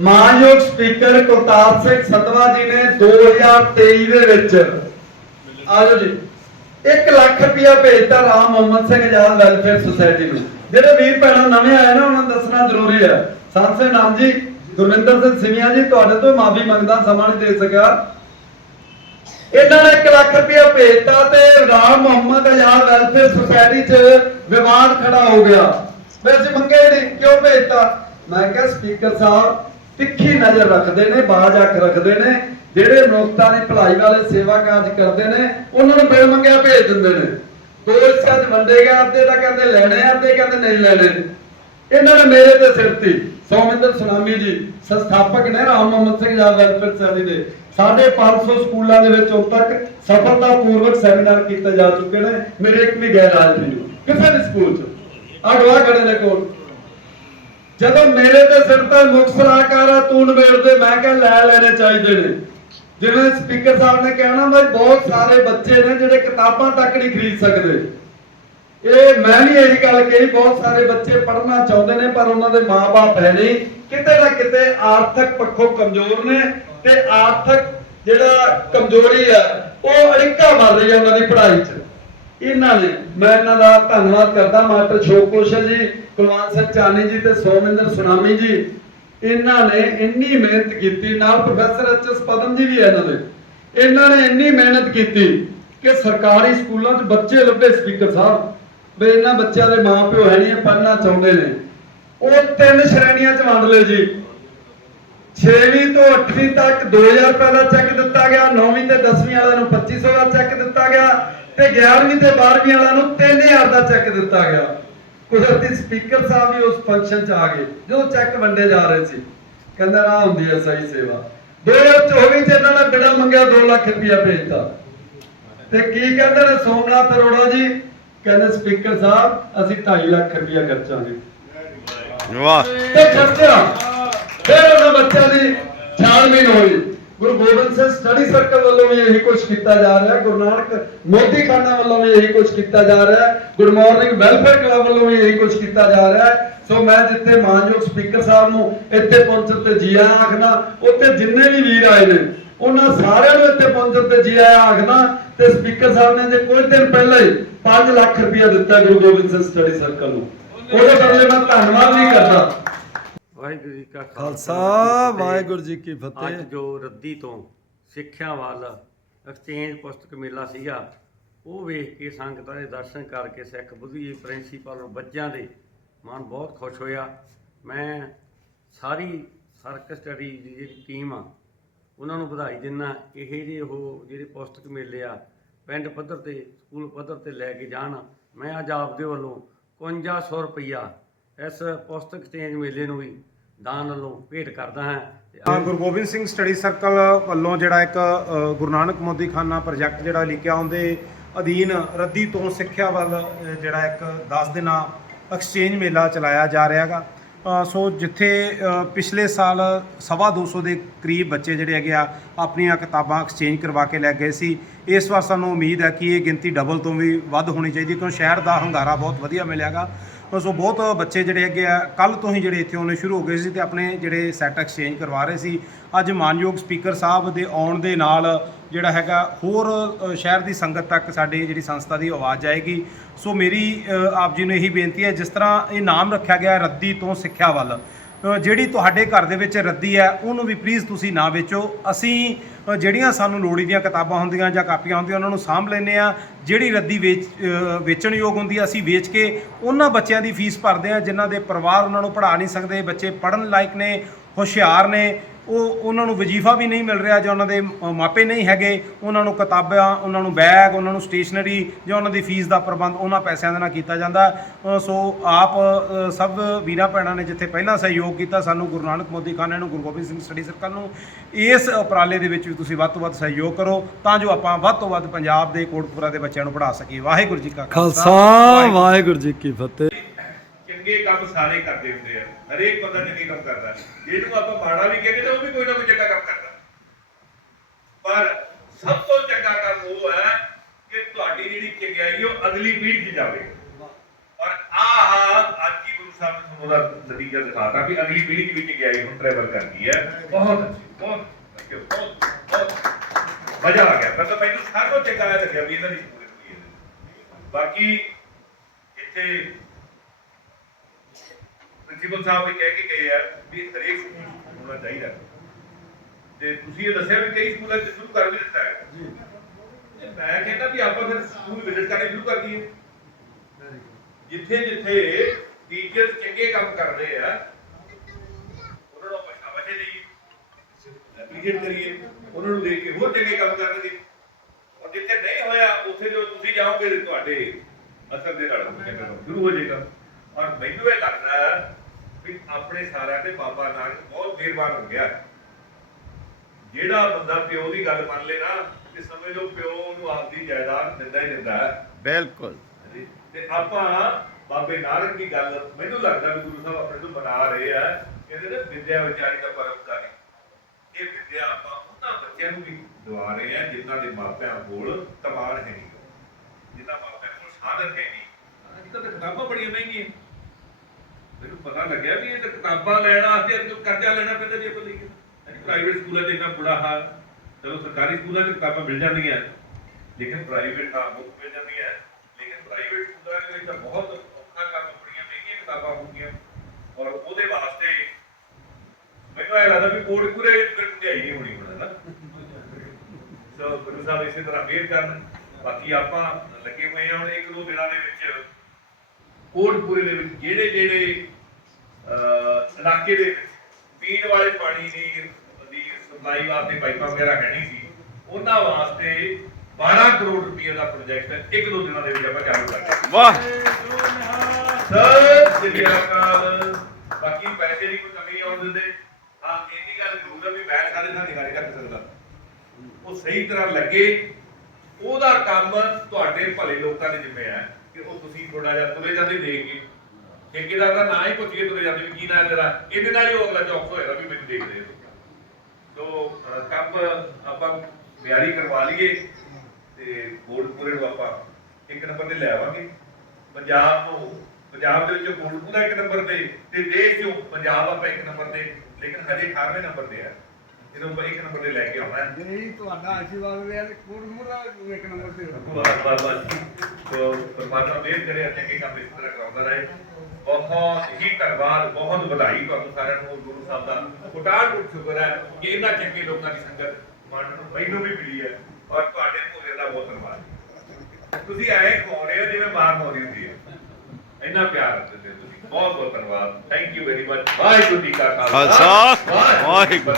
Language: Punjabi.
ਮਾਨਯੋਗ ਸਪੀਕਰ ਕੁਲਤਾਰ ਸਿੰਘ ਸੰਧਵਾ ਜੀ ਨੇ 2023 ਦੇ ਵਿੱਚ ਆਜੋ ਜੀ। 1 ਲੱਖ ਰੁਪਇਆ ਭੇਜਤਾ ਰਾਮ ਮੁਹੰਮਦ ਸਿੰਘ ਆਜ਼ਾਦ ਵੈਲਫੇਅਰ ਸੁਸਾਇਟੀ ਨੂੰ। ਜਿਹੜੇ ਵੀਰ ਭੈਣਾਂ ਨਵੇਂ ਆਏ ਨਾ, ਉਹਨਾਂ ਨੂੰ ਦੱਸਣਾ ਜ਼ਰੂਰੀ ਹੈ। ਸੰਸੇ ਨਾਮ ਜੀ, ਗੁਰਵਿੰਦਰ ਸਿੰਘ ਸਿਵਿਆ ਜੀ, ਤੁਹਾਡੇ ਤੋਂ ਮਾਫੀ ਮੰਗਦਾ, ਸਮਾਂ ਨਹੀਂ ਦੇ ਸਕਿਆ। ਇਹਨਾਂ ਨੇ 1 ਲੱਖ ਰੁਪਇਆ ਭੇਜਤਾ ਤੇ ਰਾਮ ਮੁਹੰਮਦ ਆਜ਼ਾਦ ਵੈਲਫੇਅਰ ਸੁਸਾਇਟੀ 'ਚ ਵਿਵਾਦ ਖੜਾ ਹੋ ਗਿਆ। ਵੈਸੇ ਮੰਗੇ ਨਹੀਂ, ਕਿਉਂ ਭੇਜਤਾ? ਮੈਂ ਕਿਹਾ ਸਪੀਕਰ ਸਾਹਿਬ ਤਿੱਖੀ ਨਜ਼ਰ ਰੱਖਦੇ ਨੇ ਬਾਜ ਅੱਖ ਰੱਖਦੇ ਨੇ ਜਿਹੜੇ ਮਨੁੱਖਤਾ ਦੀ ਭਲਾਈ ਵਾਲੇ ਸੇਵਾ ਕਾਰਜ ਕਰਦੇ ਨੇ ਉਹਨਾਂ ਨੂੰ ਬਿਨ ਮੰਗਿਆ ਭੇਜ ਦਿੰਦੇ ਨੇ। ਦੋ ਹਿੱਸਿਆਂ 'ਚ ਅੱਧੇ ਤਾਂ ਕਹਿੰਦੇ ਲੈਣੇ ਆ, ਅੱਧੇ ਕਹਿੰਦੇ ਨਹੀਂ ਲੈਣੇ। ਇਹਨਾਂ ਨੇ ਮੇਰੇ ਤੇ ਸਿਰ ਤੇ ਸੁਨਾਮੀ ਜੀ ਸੰਸਥਾਪਕ ਨੇ ਰਾਮ ਮੁਹੰਮਦ ਸਿੰਘ ਯਾਦ ਵੈਲਫੇਅਰ ਸੋਸਾਇਟੀ ਦੇ। ਸਾਡੇ 500 ਸਕੂਲਾਂ ਦੇ ਵਿੱਚ ਹੁਣ ਤੱਕ ਸਫਲਤਾਪੂਰਵਕ ਸੈਮੀਨਾਰ ਕੀਤੇ ਜਾ ਚੁੱਕੇ ਨੇ। ਮੇਰੇ ਇੱਕ ਵੀ ਗੈਰ ਹਾਜ਼ਰੀ ਨਹੀਂ ਕਿਸੇ ਵੀ ਸਕੂਲ 'ਚ। ਅਗਵਾ ਖੜੇ ਨੇ ਕੋਲ। ਜਦੋਂ ਮੇਰੇ ਤੇ ਸਿਰ ਤੇ ਮੁੱਖ ਸਲਾਹਕਾਰ ਤੂੰ ਨਿਬੇੜਦੇ ਮੈਂ ਕਿਹਾ, ਲੈ ਲੈਣੇ ਚਾਹੀਦੇ ਨੇ। ਜਿਵੇਂ ਸਪੀਕਰ ਸਾਹਿਬ ਨੇ ਕਹਿਣਾ ਬਈ, ਬਹੁਤ ਸਾਰੇ ਬੱਚੇ ਨੇ ਜਿਹੜੇ ਕਿਤਾਬਾਂ ਤੱਕ ਨਹੀਂ ਖਰੀਦ ਸਕਦੇ। ਇਹ ਮੈਂ ਵੀ ਇਹੀ ਗੱਲ ਕਹੀ, ਬਹੁਤ ਸਾਰੇ ਬੱਚੇ ਪੜ੍ਹਨਾ ਚਾਹੁੰਦੇ ਨੇ, ਪਰ ਉਹਨਾਂ ਦੇ ਮਾਪੇ ਹੈ ਨਹੀਂ। ਕਿਤੇ ਨਾ ਕਿਤੇ ਆਰਥਿਕ ਪੱਖੋਂ ਕਮਜ਼ੋਰ ਨੇ ਤੇ ਆਰਥਿਕ ਜਿਹੜਾ ਕਮਜ਼ੋਰੀ ਹੈ ਉਹ ਅੜਿੱਕਾ ਮਾਰ ਰਹੀ ਹੈ ਉਹਨਾਂ ਦੀ ਪੜ੍ਹਾਈ 'ਚ। ਇਹਨਾਂ ਨੇ, ਮੈਂ ਇਹਨਾਂ ਦਾ ਧੰਨਵਾਦ ਕਰਦਾ, ਮਾਸਟਰ ਸ਼ੋਕ ਕੌਸ਼ਲ ਜੀ ਕੁਲਵੰਤ ਸਿੰਘ ਚਾਨੀ ਜੀ ਤੇ ਸੋਮਿੰਦਰ ਸੁਨਾਮੀ ਜੀ। ਇਹਨਾਂ ਨੇ ਇੰਨੀ ਮਿਹਨਤ ਕੀਤੀ, ਨਾਲ ਪ੍ਰੋਫੈਸਰ ਐਚਐਸ ਪਦਮ ਜੀ ਵੀ ਇਹਨਾਂ ਦੇ। ਇਹਨਾਂ ਨੇ ਇੰਨੀ ਮਿਹਨਤ ਕੀਤੀ ਕਿ ਸਰਕਾਰੀ ਸਕੂਲਾਂ 'ਚ ਬੱਚੇ ਲੱਭੇ ਸਪੀਕਰ ਸਾਹਿਬ। ਵੀ ਇਹਨਾਂ ਬੱਚਿਆਂ ਦੇ ਮਾਪਿਓ ਹੈ ਨਹੀਂ ਪੜ੍ਹਨਾ ਚਾਹੁੰਦੇ ਨੇ। ਉਹ ਤਿੰਨ ਸ਼੍ਰੇਣੀਆਂ 'ਚ ਵੰਡ ਲਏ ਜੀ। 6ਵੀਂ ਤੋਂ 8ਵੀਂ ਤੱਕ 2000 ਰੁਪਏ ਦਾ ਚੈੱਕ ਦਿੱਤਾ ਗਿਆ 9ਵੀਂ ਤੇ 10ਵੀਂ ਵਾਲਿਆਂ ਨੂੰ 2500 ਦਾ ਚੈੱਕ ਦਿੱਤਾ ਗਿਆ। ਤੇ 11ਵੀਂ ਤੇ 12ਵੀਂ ਵਾਲਿਆਂ ਨੂੰ 3000 ਦਾ ਚੈੱਕ ਦਿੱਤਾ ਗਿਆ। ਕੁਦਰਤੀ ਸਪੀਕਰ ਸਾਹਿਬ ਵੀ ਉਸ ਫੰਕਸ਼ਨ 'ਚ ਆ ਗਏ ਜਦੋਂ ਚੈੱਕ ਵੰਡੇ ਜਾ ਰਹੇ ਸੀ। ਕਹਿੰਦਾ ਨਾ ਹੁੰਦੀ ਹੈ ਸਹੀ ਸੇਵਾ। 2024 'ਚ ਇਹਨਾਂ ਨੇ ਬਿਨਾਂ ਮੰਗਿਆ 2 ਲੱਖ ਰੁਪਇਆ ਭੇਜਤਾ। ਤੇ ਕੀ ਕਹਿੰਦੇ ਨੇ ਸੋਮਨਾਥ ਅਰੋੜਾ ਜੀ? ਕਹਿੰਦੇ ਸਪੀਕਰ ਸਾਹਿਬ ਅਸੀਂ 2.5 ਲੱਖ ਰੁਪਇਆ ਖਰਚਾਂਗੇ। ਵਾਹ। ਤੇ ਖਰਚਿਆ। ਫਿਰ ਉਹਨਾਂ ਬੱਚਿਆਂ ਦੀ ਛਾਣਬੀਨ ਹੋਈ। ਗੁਰੂ ਗੋਬਿੰਦ ਸਿੰਘ ਸਟੱਡੀ ਸਰਕਲ ਵੱਲੋਂ ਵੀ ਇਹੀ ਕੁਝ ਕੀਤਾ ਜਾ ਰਿਹਾ ਹੈ। ਗੁਰੂ ਨਾਨਕ ਮੋਦੀ ਖਾਨਾ ਵੱਲੋਂ ਵੀ ਇਹੀ ਕੁਝ ਕੀਤਾ ਜਾ ਰਿਹਾ ਹੈ। ਗੁੱਡ ਮਾਰਨਿੰਗ ਵੈਲਫੇਅਰ ਕਲੱਬ ਵੱਲੋਂ ਵੀ ਇਹੀ ਕੁਝ ਕੀਤਾ ਜਾ ਰਿਹਾ ਹੈ। ਸੋ ਮੈਂ ਜਿੱਥੇ ਮਾਨਯੋਗ ਸਪੀਕਰ ਸਾਹਿਬ ਨੂੰ ਇੱਥੇ ਪਹੁੰਚਣ ਤੇ ਜੀ ਆਇਆਂ ਆਖਣਾ ਉੱਥੇ ਜਿੰਨੇ ਵੀ ਵੀਰ ਆਏ ਨੇ, ਉਹਨਾਂ ਸਾਰਿਆਂ ਨੂੰ ਇੱਥੇ ਪਹੁੰਚਣ ਤੇ ਜੀ ਆਇਆਂ ਆਖਣਾ ਤੇ ਸਪੀਕਰ ਸਾਹਿਬ ਨੇ ਜੇ ਕੁਝ ਦਿਨ ਪਹਿਲਾਂ ਹੀ 5 ਲੱਖ ਰੁਪਇਆ ਦਿੱਤਾ ਗੁਰੂ ਗੋਬਿੰਦ ਸਿੰਘ ਸਟੱਡੀ ਸਰਕਲ ਨੂੰ। ਉਹਦੇ ਬਦਲੇ ਮੈਂ ਧੰਨਵਾਦ ਵੀ ਕਰਦਾ। ਵਾਹਿਗੁਰੂ ਜੀ ਕਾ ਖਾਲਸਾ ਵਾਹਿਗੁਰੂ ਜੀ ਕੀ ਅੱਜ ਫਤਿਹ। ਜੋ ਰੱਦੀ ਤੋਂ ਸਿੱਖਿਆ ਵੱਲ ਐਕਸਚੇਂਜ ਪੁਸਤਕ ਮੇਲਾ ਸੀਗਾ ਉਹ ਵੇਖ ਕੇ ਸੰਗਤਾਂ ਦੇ ਦਰਸ਼ਨ ਕਰਕੇ ਸਿੱਖ ਬੁੱਧੀ ਪ੍ਰਿੰਸੀਪਲ ਬੱਚਿਆਂ ਦੇ ਮਨ ਬਹੁਤ ਖੁਸ਼ ਹੋਇਆ। ਮੈਂ ਸਾਰੀ ਸਰਕ ਸਟੱਡੀ ਦੀ ਜਿਹੜੀ ਟੀਮ ਆ ਉਹਨਾਂ ਨੂੰ ਵਧਾਈ ਦਿੰਦਾ। ਇਹ ਜਿਹੇ ਉਹ ਜਿਹੜੇ ਪੁਸਤਕ ਮੇਲੇ ਆ ਪਿੰਡ ਪੱਧਰ ਤੇ ਸਕੂਲ ਪੱਧਰ ਤੇ ਲੈ ਕੇ ਜਾਣ ਮੈਂ ਅੱਜ ਆਪਦੇ ਵੱਲੋਂ 5100 ਰੁਪਈਆ ਇਸ ਪੁਸਤਕ ਐਕਸਚੇਂਜ ਮੇਲੇ ਨੂੰ ਵੀ ਦਾਨ ਵੱਲੋਂ ਭੇਟ ਕਰਦਾ ਹਾਂ ਹਾਂ, ਗੁਰੂ ਗੋਬਿੰਦ ਸਿੰਘ ਸਟੱਡੀ ਸਰਕਲ ਵੱਲੋਂ ਜਿਹੜਾ ਇੱਕ ਅ, ਗੁਰੂ ਨਾਨਕ ਮੋਦੀ ਖਾਨਾ ਪ੍ਰੋਜੈਕਟ ਜਿਹੜਾ ਲਿਖਿਆ ਉਹਦੇ ਅਧੀਨ ਰੱਦੀ ਤੋਂ ਸਿੱਖਿਆ ਵੱਲ ਅ, ਜਿਹੜਾ ਇੱਕ 10 ਦਿਨਾਂ ਐਕਸਚੇਂਜ ਮੇਲਾ ਚਲਾਇਆ ਜਾ ਰਿਹਾਗਾ ਸੋ ਜਿੱਥੇ ਅ, ਪਿਛਲੇ ਸਾਲ ਸਵਾ 200 ਦੇ ਕਰੀਬ ਬੱਚੇ ਜਿਹੜੇ ਹੈਗੇ ਆ ਆਪਣੀਆਂ ਕਿਤਾਬਾਂ ਐਕਸਚੇਂਜ ਕਰਵਾ ਕੇ ਲੈ ਗਏ ਸੀ। ਇਸ ਵਾਰ ਸਾਨੂੰ ਉਮੀਦ ਹੈ ਕਿ ਇਹ ਗਿਣਤੀ ਡਬਲ ਤੋਂ ਵੀ ਵੱਧ ਹੋਣੀ ਚਾਹੀਦੀ ਕਿਉਂ ਸ਼ਹਿਰ ਦਾ ਹੰਗਾਰਾ ਬਹੁਤ ਵਧੀਆ ਮਿਲਿਆਗਾ ਸੋ ਬਹੁਤ ਬੱਚੇ ਜਿਹੜੇ ਹੈਗੇ ਆ ਕੱਲ ਤੋਂ ਹੀ ਜਿਹੜੇ ਇੱਥੇ ਆਉਣੇ ਸ਼ੁਰੂ ਹੋ ਗਏ ਸੀ ਤੇ ਆਪਣੇ ਜਿਹੜੇ ਸੈਟ ਐਕਸਚੇਂਜ ਕਰਵਾ ਰਹੇ ਸੀ। ਅੱਜ ਮਾਨਯੋਗ ਸਪੀਕਰ ਸਾਹਿਬ ਦੇ ਆਉਣ ਦੇ ਨਾਲ ਜਿਹੜਾ ਹੈਗਾ, ਹੋਰ ਸ਼ਹਿਰ ਦੀ ਸੰਗਤ ਤੱਕ ਸਾਡੀ ਜਿਹੜੀ ਸੰਸਥਾ ਦੀ ਆਵਾਜ਼ ਜਾਏਗੀ। ਸੋ ਮੇਰੀ ਆਪ ਜੀ ਨੂੰ ਇਹੀ ਬੇਨਤੀ ਹੈ, ਜਿਸ ਤਰ੍ਹਾਂ ਇਹ ਨਾਮ ਰੱਖਿਆ ਗਿਆ ਰੱਦੀ ਤੋਂ ਸਿੱਖਿਆ ਵੱਲ ਜਿਹੜੀ ਤੁਹਾਡੇ ਘਰ ਦੇ ਵਿੱਚ ਰੱਦੀ ਹੈ ਉਹਨੂੰ ਵੀ ਪਲੀਜ਼ ਤੁਸੀਂ ਨਾ ਵੇਚੋ। ਅਸੀਂ ਜਿਹੜੀਆਂ ਸਾਨੂੰ ਲੋੜੀ ਦੀਆਂ ਕਿਤਾਬਾਂ ਹੁੰਦੀਆਂ ਜਾਂ ਕਾਪੀਆਂ ਹੁੰਦੀਆਂ ਉਹਨਾਂ ਨੂੰ ਸਾਂਭ ਲੈਂਦੇ ਆ ਜਿਹੜੀ ਰੱਦੀ ਵੇਚ ਅ, ਵੇਚਣ ਯੋਗ ਹੁੰਦੀ ਹੈ ਅਸੀਂ ਵੇਚ ਕੇ ਉਹਨਾਂ ਬੱਚਿਆਂ ਦੀ ਫੀਸ ਭਰਦੇ ਆ ਜਿਨ੍ਹਾਂ ਦੇ ਪਰਿਵਾਰ ਉਹਨਾਂ ਨੂੰ ਪੜ੍ਹਾ ਨਹੀਂ ਸਕਦੇ ਬੱਚੇ ਪੜ੍ਹਨ ਲਾਇਕ ਨੇ ਹੁਸ਼ਿਆਰ ਨੇ। ਉਹ ਉਹਨਾਂ ਨੂੰ ਵਜ਼ੀਫਾ ਵੀ ਨਹੀਂ ਮਿਲ ਰਿਹਾ ਜਾਂ ਉਹਨਾਂ ਦੇ ਮਾਪੇ ਨਹੀਂ ਹੈਗੇ ਉਹਨਾਂ ਨੂੰ ਕਿਤਾਬਾਂ ਉਹਨਾਂ ਨੂੰ ਬੈਗ ਉਹਨਾਂ ਨੂੰ ਸਟੇਸ਼ਨਰੀ ਜਾਂ ਉਹਨਾਂ ਦੀ ਫੀਸ ਦਾ ਪ੍ਰਬੰਧ ਉਹਨਾਂ ਪੈਸਿਆਂ ਦੇ ਨਾਲ ਕੀਤਾ ਜਾਂਦਾ। ਸੋ ਆਪ ਸਭ ਵੀਰਾਂ ਭੈਣਾਂ ਨੇ ਜਿੱਥੇ ਪਹਿਲਾਂ ਸਹਿਯੋਗ ਕੀਤਾ ਸਾਨੂੰ ਗੁਰੂ ਨਾਨਕ ਮੋਦੀ ਖਾਨੇ ਨੂੰ ਗੁਰੂ ਗੋਬਿੰਦ ਸਿੰਘ ਸਟੱਡੀ ਸਰਕਲ ਨੂੰ ਇਸ ਉਪਰਾਲੇ ਦੇ ਵਿੱਚ ਵੀ ਤੁਸੀਂ ਵੱਧ ਤੋਂ ਵੱਧ ਸਹਿਯੋਗ ਕਰੋ ਤਾਂ ਜੋ ਆਪਾਂ ਵੱਧ ਤੋਂ ਵੱਧ ਪੰਜਾਬ ਦੇ ਕੋਟਪੁਰਾ ਦੇ ਬੱਚਿਆਂ ਨੂੰ ਪੜ੍ਹਾ ਸਕੀਏ। ਵਾਹਿਗੁਰੂ ਜੀ ਕਾ ਖਾਲਸਾ। ਵਾਹਿਗੁਰੂ ਜੀ ਕੀ ਫਤਿਹ। ਚੰਗੇ ਕੰਮ ਸਾਰੇ ਕਰਦੇ ਹੁੰਦੇ ਆ। ਹਰੇਕ ਬੰਦਾ ਚੰਗੇ ਕੰਮ ਕਰਦਾ। ਜਿਹਨੂੰ ਆਪਾਂ ਮਾੜਾ ਵੀ ਕਹਿੰਦੇ ਤਾਂ ਉਹ ਵੀ ਕੋਈ ਨਾ ਕੋਈ ਚੰਗਾ ਕੰਮ ਕਰਦਾ। ਪਰ ਸਭ ਤੋਂ ਚੰਗਾ ਕੰਮ ਉਹ ਹੈ ਕਿ ਤੁਹਾਡੀ ਜਿਹੜੀ ਚੰਗਿਆਈ ਉਹ ਅਗਲੀ ਪੀੜ੍ਹੀ 'ਚ ਜਾਵੇ। ਔਰ ਆਹ ਅੱਜ ਹੀ ਗੁਰੂ ਸਾਹਿਬ ਨੇ ਤੁਹਾਨੂੰ ਉਹਦਾ ਨਤੀਜਾ ਦਿਖਾਤਾ ਵੀ ਅਗਲੀ ਪੀੜ੍ਹੀ ਦੇ ਵਿੱਚ ਗਿਆ ਹੁਣ ਟਰੈਵਲ ਕਰ ਗਈ ਹੈ। ਬਹੁਤ ਅੱਛੀ। ਬਹੁਤ ਅੱਛੀ, ਬਹੁਤ ਬਹੁਤ ਮਜ਼ਾ ਆ ਗਿਆ। ਮਤਲਬ ਮੈਨੂੰ ਸਾਰਿਆਂ ਤੋਂ ਚੰਗਾ ਇਹ ਲੱਗਿਆ ਵੀ ਇਹਨਾਂ ਦੀ ਸਕੂਲ ਹੋਈ ਹੈ। ਬਾਕੀ ਇੱਥੇ ਪ੍ਰਿੰਸੀਪਲ ਸਾਹਿਬ ਵੀ ਕਹਿ ਕੇ ਗਏ ਆ ਵੀ ਹਰੇਕ ਸਕੂਲ ਹੋਣਾ ਚਾਹੀਦਾ। ਤੇ ਤੁਸੀਂ ਇਹ ਦੱਸਿਆ ਵੀ ਕਈ ਸਕੂਲਾਂ 'ਚ ਸ਼ੁਰੂ ਕਰ ਵੀ ਦਿੱਤਾ ਹੈ। ਤੇ ਮੈਂ ਕਹਿੰਦਾ ਵੀ ਆਪਾਂ ਫਿਰ ਸਕੂਲ ਵਿਜ਼ਿਟ ਕਰਨੇ ਸ਼ੁਰੂ ਕਰ ਦਈਏ। ਜਿੱਥੇ ਜਿੱਥੇ ਟੀਚਰ ਚੰਗੇ ਕੰਮ ਕਰਦੇ ਆ ਉਹਨਾਂ ਨੂੰ ਆਪਾਂ ਸ਼ਾਬਾਸ਼ ਦੇਈਏ। ਐਪਰੀਸ਼ੀਏਟ ਕਰੀਏ। ਉਹਨਾਂ ਨੂੰ ਦੇਖ ਕੇ ਹੋਰ ਚੰਗੇ ਕੰਮ ਕਰਨਗੇ। ਔਰ ਜਿੱਥੇ ਨਹੀਂ ਹੋਇਆ ਉੱਥੇ ਜੋ ਤੁਸੀਂ ਜਾਓਗੇ ਤੁਹਾਡੇ ਅਸਰ ਦੇ ਨਾਲ ਸ਼ੁਰੂ ਹੋ ਜਾਏਗਾ। ਔਰ ਮੈਨੂੰ ਇਹ ਲੱਗਦਾ ਵੀ ਆਪਣੇ ਸਾਰਿਆਂ ਤੇ ਬਾਬਾ ਨਾਨਕ ਬਹੁਤ ਮਿਹਰਬਾਨ ਹੋ ਗਿਆ ਜਿਹੜਾ ਬੰਦਾ ਪਿਓ ਦੀ ਗੱਲ ਮੰਨ ਲੇ ਨਾ ਤੇ ਸਮਝ ਲਓ ਪਿਓ ਨੂੰ ਆਪਦੀ ਜਾਇਦਾਦ ਦਿੰਦਾ ਹੀ ਦਿੰਦਾ ਹੈ। ਬਿਲਕੁਲ। ਤੇ ਆਪਾਂ ਬਾਬੇ ਨਾਨਕ ਦੀ ਗੱਲ ਮੈਨੂੰ ਲੱਗਦਾ ਵੀ ਗੁਰੂ ਸਾਹਿਬ ਆਪਣੇ ਤੋਂ ਬਣਾ ਰਹੇ ਆ ਕਹਿੰਦੇ ਨੇ ਵਿਦਿਆ ਵਿਚਾਰੀ ਦਾ ਪਰਮਕਾਰੀ। ਇਹ ਵਿਦਿਆ ਆਪਾਂ ਉਹਨਾਂ ਬੱਚਿਆਂ ਨੂੰ ਵੀ ਦਵਾ ਰਹੇ ਆ ਜਿਨ੍ਹਾਂ ਦੇ ਮਾਪਿਆਂ ਕੋਲ ਤਮਾਨ ਹੈ ਨਹੀਂ। ਜਿਨ੍ਹਾਂ ਮਾਪਿਆਂ ਕੋਲ ਸਾਧਨ ਹੈ ਨਹੀਂ। ਅੱਜ ਤਾਂ ਕਿਤਾਬਾਂ ਬੜੀਆਂ ਮਹਿੰਗੀਆਂ। ਮੈਨੂੰ ਪਤਾ ਲੱਗਿਆ ਵੀ ਇਹ ਤਾਂ ਕਿਤਾਬਾਂ ਲੈਣ ਵਾਸਤੇ ਅੱਜ ਕਰਜ਼ਾ ਲੈਣਾ ਪੈਂਦਾ ਜੇ ਆਪਾਂ ਲਈਏ ਪ੍ਰਾਈਵੇਟ ਸਕੂਲਾਂ 'ਚ ਇੰਨਾ ਬੁਰਾ ਹਾਲ। ਚਲੋ ਸਰਕਾਰੀ ਸਕੂਲਾਂ 'ਚ ਕਿਤਾਬਾਂ ਮਿਲ ਜਾਂਦੀਆਂ। ਲੇਕਿਨ ਪ੍ਰਾਈਵੇਟ ਹਾਂ ਮੁਫਤ ਮਿਲ ਜਾਂਦੀਆਂ। ਲੇਕਿਨ ਪ੍ਰਾਈਵੇਟ ਸਕੂਲਾਂ ਦੇ ਵਿੱਚ ਤਾਂ ਬਹੁਤ ਔਖਾ ਕੰਮ, ਬੜੀਆਂ ਮਹਿੰਗੀਆਂ ਕਿਤਾਬਾਂ ਹੁੰਦੀਆਂ। ਔਰ ਉਹਦੇ ਵਾਸਤੇ ਮੈਨੂੰ ਇਹ ਲੱਗਦਾ ਵੀ ਕੋਡ ਪੂਰੇ ਫਿਰ ਨਹੀਂ ਹੋਣੀ ਹੁਣ ਨਾ। ਸੋ ਗੁਰੂ ਸਾਹਿਬ ਇਸੇ ਤਰ੍ਹਾਂ ਮਿਹਰ ਕਰਨ। ਬਾਕੀ ਆਪਾਂ ਲੱਗੇ ਹੋਏ ਹਾਂ ਹੁਣ ਇੱਕ ਦੋ ਦਿਨਾਂ ਦੇ ਵਿੱਚ ਕੋਟਪੂਰੇ ਦੇ ਵਿੱਚ ਜਿਹੜੇ ਜਿਹੜੇ ਇਲਾਕੇ ਦੇ ਪੀਣ ਵਾਲੇ ਪਾਣੀ ਦੀ ਦੀ ਸਪਲਾਈ ਵਾਸਤੇ ਪਾਈਪਾਂ ਵਗੈਰਾ ਹੈ ਨਹੀਂ ਸੀ। ਉਹਨਾਂ ਵਾਸਤੇ 12 ਕਰੋੜ ਰੁਪਏ ਦਾ ਪ੍ਰੋਜੈਕਟ ਇੱਕ ਦੋ ਦਿਨਾਂ ਦੇ ਵਿੱਚ ਆਪਾਂ ਚਾਲੂ ਕਰਾਂਗੇ ਵਾਹ। ਸਤਿ ਸ੍ਰੀ ਅਕਾਲ ਬਾਕੀ ਪੈਸੇ ਦੀ ਕੋਈ ਕਮੀ ਆਉਣ ਦਿੰਦੇ। ਹਾਂ ਇੰਨੀ ਗੱਲ ਜ਼ਰੂਰ ਹੈ ਵੀ ਮੈਂ ਸਾਰੇ ਨਾਲ ਨਿਗਾਰੇ ਰੱਖ ਸਕਦਾ। ਉਹ ਸਹੀ ਤਰ੍ਹਾਂ ਲੱਗੇ। ਉਹਦਾ ਕੰਮ ਤੁਹਾਡੇ ਭਲੇ ਲੋਕਾਂ ਦੇ ਜਿੰਮੇ ਹੈ ਕਿ ਉਹ ਤੁਸੀਂ ਥੋੜਾ ਜਿਹਾ ਤੁਰੇ ਜਾਂਦੇ ਦੇਖ ਕੇ। ਠੇਕੇਦਾਰ ਦਾ ਨਾਂ ਹੀ ਪੁੱਛ ਕੇ ਤੁਰੇ ਜਾਂਦੇ ਵੀ ਕੀ ਨਾਂ ਹੈ ਤੇਰਾ। ਇਹਦੇ ਨਾਲ ਹੀ ਉਹ ਅਗਲਾ ਚੌਕਸ ਹੋਏਗਾ ਵੀ ਮੈਨੂੰ ਦੇਖਦੇ ਹੋ ਸੋ ਕੰਮ ਆਪਾਂ ਮਿਆਰੀ ਕਰਵਾ ਲਈਏ ਤੇ ਕੋਟਪੂਰੇ ਨੂੰ ਆਪਾਂ ਇੱਕ ਨੰਬਰ ਤੇ ਲੈ ਆਵਾਂਗੇ। ਪੰਜਾਬ ਨੂੰ ਪੰਜਾਬ ਦੇ ਵਿੱਚ ਕੋਟਪੂਰਾ ਇੱਕ ਨੰਬਰ ਤੇ ਤੇ ਦੇਸ਼ ਚੋਂ ਪੰਜਾਬ ਆਪਾਂ ਇੱਕ ਨੰਬਰ ਤੇ ਲੇਕਿਨ ਹਜੇ 18ਵੇਂ ਨੰਬਰ ਤੇ ਆ। ਇਹਨੂੰ ਆਪਾਂ ਇੱਕ ਨੰਬਰ ਤੇ ਲੈ ਕੇ ਆਉਣਾ ਹੈ। ਨਹੀਂ ਤੁਹਾਡਾ ਆਸ਼ੀਰਵਾਦ ਵੇ ਕੋਟਮੁਰਾ ਇੱਕ ਨੰਬਰ ਤੇ। ਬਸ ਬਸ ਬਸ ਤੋ ਪਰਮਾਤਮਾ ਮਿਹਰ ਕਰੇ ਚੰਗੇ ਕੰਮ ਇਸ ਤਰ੍ਹਾਂ ਕਰਾਉਂਦਾ ਰਹੇ। ਬਹੁਤ ਹੀ ਧੰਨਵਾਦ ਬਹੁਤ ਵਧਾਈ ਤੁਹਾਨੂੰ ਸਾਰਿਆਂ ਨੂੰ ਗੁਰੂ ਸਾਹਿਬ ਦਾ। ਕੋਟਾਨ ਕੋਟ ਸ਼ੁਕਰ ਹੈ ਕਿ ਇਹਨਾਂ ਚੰਗੇ ਲੋਕਾਂ ਦੀ ਸੰਗਤ ਮਨ ਨੂੰ ਮੈਨੂੰ ਵੀ ਮਿਲੀ ਹੈ ਔਰ ਤੁਹਾਡੇ ਭੋਲੇ ਦਾ ਬਹੁਤ ਧੰਨਵਾਦ। ਤੁਸੀਂ ਐਂ ਹੋ ਜਿਵੇਂ ਮਾਂ ਖਵਾਉਂਦੀ ਹੁੰਦੀ ਹੈ। ਇੰਨਾ ਪਿਆਰ ਦਿੰਦੇ ਤੁਸੀਂ। ਬਹੁਤ ਬਹੁਤ ਧੰਨਵਾਦ। Thank you very much Waheguru ji ਕਾ ਖਾਲਸਾ। ਵਾਹਿਗੁਰੂ